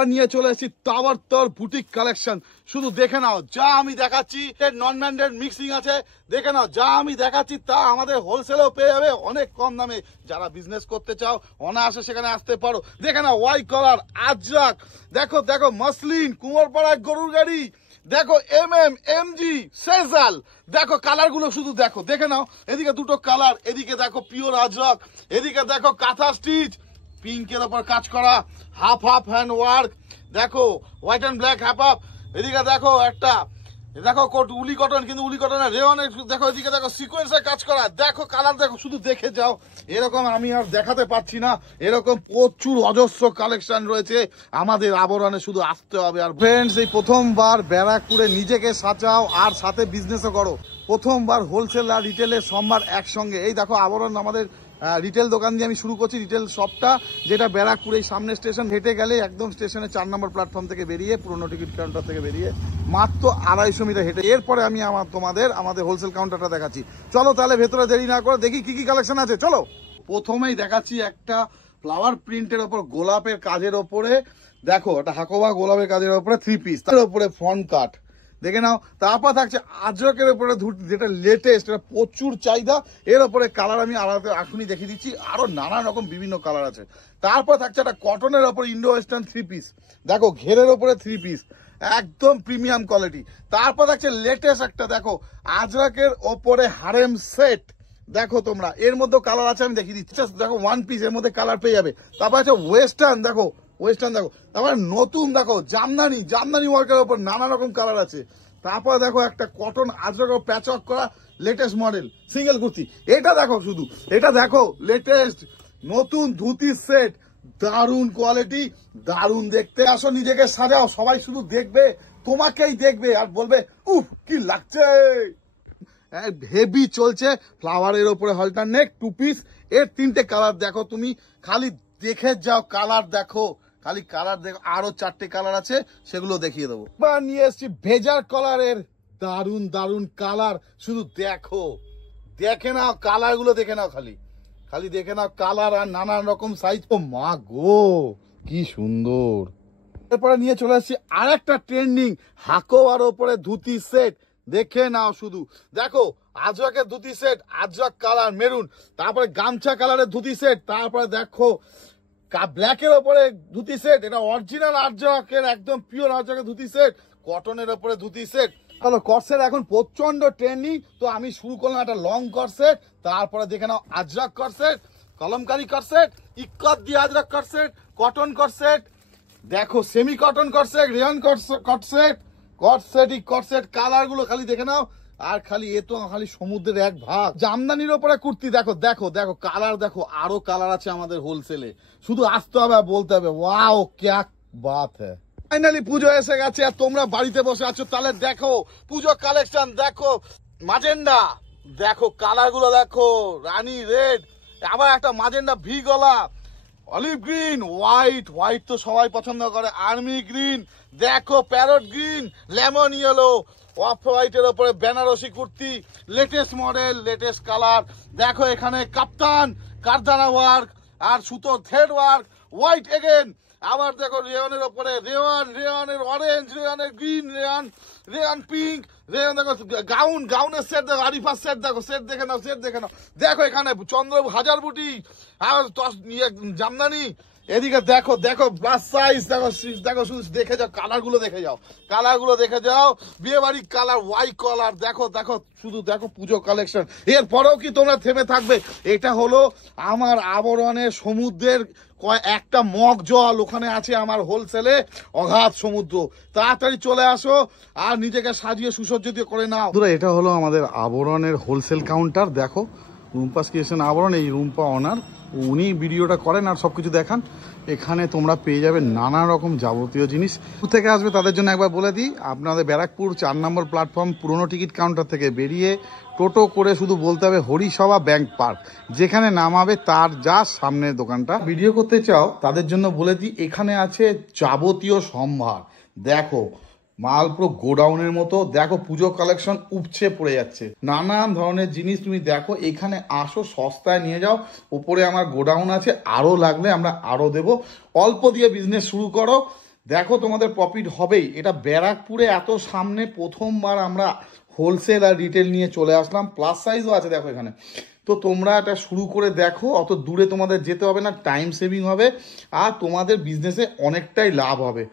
এবার নিয়ে চলে এসেছি তাবড়তোড় বুটিক কালেকশন। শুধু দেখে নাও, যা আমি দেখাচ্ছি নন ব্র্যান্ডেড মিক্সিং আছে। দেখে নাও, যা আমি দেখাচ্ছি তা আমাদের হোলসেলেও পেয়ে যাবে অনেক কম দামে। যারা বিজনেস করতে চাও অনায়াসে সেখানে আসতে পারো। দেখে নাও, ওয়াই কলার, আজরাক, দেখো দেখো মসলিন, কুমোরপাড়ায় গরুর গাড়ি, দেখো এমজি, সেজাল, দেখো কালার গুলো শুধু দেখো, দেখে নাও। এদিকে দুটো কালার, এদিকে দেখো পিওর আজরাক, এদিকে দেখো কাঁথা স্টিচ, পিঙ্কের ওপর কাজ করা, হাফ হাফ হ্যান্ড ওয়ার্ক, দেখো white and black half half. এদিকে দেখো একটা, দেখো উলি কটন, কিন্তু উলি কটনের রেওয়ানের, দেখো এদিকে দেখো সিকোয়েন্সের কাজ করা, দেখো কালার দেখো, শুধু দেখে যাও। এরকম আমি আর দেখাতে পারছি না, এরকম প্রচুর অজস্র কালেকশন রয়েছে আমাদের আবরণে, শুধু আসতে হবে। আর ফ্রেন্ডস, এই প্রথমবার ব্যারাকপুরে নিজেকে সাজাও আর সাথে বিজনেসও করো। প্রথমবার হোলসেল আর রিটেলের সম্ভার একসঙ্গে। এই দেখো আবরণ আমাদের রিটেল দোকান দিয়ে আমি শুরু করছি, রিটেল শপটা, যেটা ব্যারাকপুর এই সামনে স্টেশন হেঁটে গেলে একদম স্টেশনের 4 নম্বর প্ল্যাটফর্ম থেকে বেরিয়ে, পুরনো টিকিট কাউন্টার থেকে বেরিয়ে মাত্র 250 মিটার হেঁটে। এরপরে আমি আমাদের হোলসেল কাউন্টারটা দেখাচ্ছি। চলো তাহলে ভেতরে দেরি না করে দেখি কি কি কালেকশন আছে। চলো, প্রথমেই দেখাচ্ছি একটা ফ্লাওয়ার প্রিন্টের ওপর গোলাপের কাজের ওপরে, দেখো এটা হাকোবা গোলাপের কাজের ওপরে 3 পিস, তার উপরে ফ্রন্ট কাট, দেখে নাও। তারপর থাকছে আজরকের উপরে, যেটা লেটেস্ট, এটা প্রচুর চাহিদা। এর উপরে কালার আমি আলাদা এখনই দেখিয়ে দিচ্ছি, আরো নানান রকম বিভিন্ন কালার আছে। তারপর থাকছে একটা কটনের ওপর ইন্ডো ওয়েস্টার্ন 3 পিস, দেখো ঘেরের ওপরে 3 পিস, একদম প্রিমিয়াম কোয়ালিটি। তারপর থাকছে লেটেস্ট একটা, দেখো আজরকের ওপরে হারেম সেট, দেখো তোমরা এর মধ্যে কালার আছে, আমি দেখিয়ে দিচ্ছি। দেখো 1 পিস, এর মধ্যে কালার পেয়ে যাবে। তারপর আছে ওয়েস্টার্ন, দেখো ওয়েস্টার্ন, দেখো তারপরে নতুন, দেখো জামদানি ওয়ার্কের উপর নানা রকম কালার আছে। তারপর দেখো একটা কটন আজরক প্যাচ ওয়ার্ক করা লেটেস্ট মডেল সিঙ্গেল কুর্তি, এটা দেখো, শুধু এটা দেখো, লেটেস্ট নতুন ধুতির সেট, দারুণ কোয়ালিটি, দারুণ দেখতে। আসো নিজেকে সাজাও, সবাই শুধু দেখবে, তোমাকেই দেখবে আর বলবে উফ কি লাগছে। হেভি চলছে, ফ্লাওয়ারের ওপরে হলটার নেক 2 পিস, এর 3টে কালার দেখো, তুমি খালি দেখে যাও, কালার দেখো, খালি কালার দেখো, আরো 4টে কালার আছে, সেগুলো দেখিয়ে দেবো। বা নিয়ে এসছি ভেজার কালারের দারুণ দারুণ কালার, শুধু দেখো, দেখে নাও কালার গুলো, দেখে নাও, খালি দেখে নাও কালার আর নানান রকম সাইজ। ও মা গো, কি সুন্দর। এরপরে নিয়ে চলে আসছি আর একটা ট্রেন্ডিং হাকোয়ার ওপরে ধুতি সেট, দেখে নাও শুধু, দেখো আজরাকের dhoti set, Ajrak colour maroon, তারপরে গামছা কালারের ধুতি সেট, তারপরে দেখো ব্ল্যাকের ওপরে ধুতি সেট, এটা অরিজিনাল আজরাকের, একদম পিওর আজরাকের ধুতি সেট, কটনের ওপরে ধুতি সেট। তাহলে কটসেট এখন প্রচন্ড ট্রেন্ডিং, তো আমি শুরু করলাম একটা লং কটসেট। তারপরে দেখে নাও আজরাক কটসেট, কলমকারি কটসেট, ইক্কত দিয়ে আজরাক কটসেট, কটন কটসেট, দেখো সেমি কটন কটসেট, রেয়ন কটসেট, কালার গুলো খালি দেখে নাও। আর খালি এ তো খালি সমুদ্রের এক ভাগ। জামদানির ওপরে কুর্তি, দেখো দেখো দেখো কালার দেখো, আরো কালার আছে আমাদের হোলসেলে, শুধু আসতে হবে আর বলতে হবে ওয়াও ক্যা বাত হ্যায়। ফাইনালি পুজো এসে গেছে আর তোমরা বাড়িতে বসে আছো, তাহলে দেখো পুজো কালেকশন, দেখো মাজেন্ডা, দেখো কালার গুলো দেখো, রানী রেড, আবার একটা মাজেন্ডা ভি গলা, অলিভ গ্রিন, হোয়াইট তো সবাই পছন্দ করে, আর্মি গ্রিন, দেখো parrot green, lemon yellow, off হোয়াইটের ওপরে Banarasi kurti, latest model, latest colour, দেখো এখানে কাপ্তান কারদানা ওয়ার্ক আর সুতো থ্রেড ওয়ার্ক, হোয়াইট এগেন, আবার দেখো রেয়নের ওপরে রেয়নের অরেঞ্জ, রেয়নের গ্রিন, রেয়ন পিঙ্ক, রেয়ন, দেখো গাউনের সেট, দেখো আরিফার সেট, দেখো সেট দেখে নাও, দেখো এখানে চন্দ্র হাজার বুটি আর জামদানি, এদিকে দেখো দেখো প্লাস সাইজ, দেখো শুধু দেখে যাও, কালার গুলো দেখে যাও, বিয়ে বাড়ির কালার, ওয়াই কলার, দেখো দেখো শুধু দেখো পুজো কালেকশন। এরপরেও কি তোমরা থেমে থাকবে? এটা হলো আমার আবরণের সমুদ্রের একটা মগ জল, ওখানে আছে আমার হোলসেলে অগাধ সমুদ্র। তাড়াতাড়ি চলে আসো আর নিজেকে সাজিয়ে সুসজ্জিত করে নাও। এটা হলো আমাদের আবরণের হোলসেল কাউন্টার, দেখো রুম্পা ক্রিয়েশন আবরণ, এই রুম্পা অনার, উনি ভিডিওটা করেন আর সবকিছু দেখান। এখানে তোমরা পেয়ে যাবে নানা রকম যাবতীয় জিনিস। থেকে আসবে তাদের জন্য একবার বলে দিই, আপনাদের ব্যারাকপুর 4 নম্বর প্ল্যাটফর্ম পুরনো টিকিট কাউন্টার থেকে বেরিয়ে টোটো করে শুধু বলতে হবে হরিসভা ব্যাংক পার্ক, যেখানে নামাবে তার যা সামনের দোকানটা। ভিডিও করতে চাও তাদের জন্য বলে দিই, এখানে আছে যাবতীয় সম্ভার, দেখো মাল পুরো গোডাউনের মতো, দেখো পুজো কালেকশন উপচে পড়ে যাচ্ছে, নানান ধরনের জিনিস তুমি দেখো, এখানে আসো সস্তায় নিয়ে যাও। উপরে আমার গোডাউন আছে, আরো লাগলে আমরা আরো দেবো, অল্প দিয়ে বিজনেস শুরু করো, দেখো তোমাদের প্রফিট হবেই। এটা ব্যারাকপুরে এত সামনে প্রথমবার আমরা হোলসেল আর রিটেল নিয়ে চলে আসলাম, প্লাস সাইজও আছে দেখো এখানে। তো তোমরা এটা শুরু করে দেখো, অত দূরে তোমাদের যেতে হবে না, টাইম সেভিং হবে আর তোমাদের বিজনেসে অনেকটাই লাভ হবে।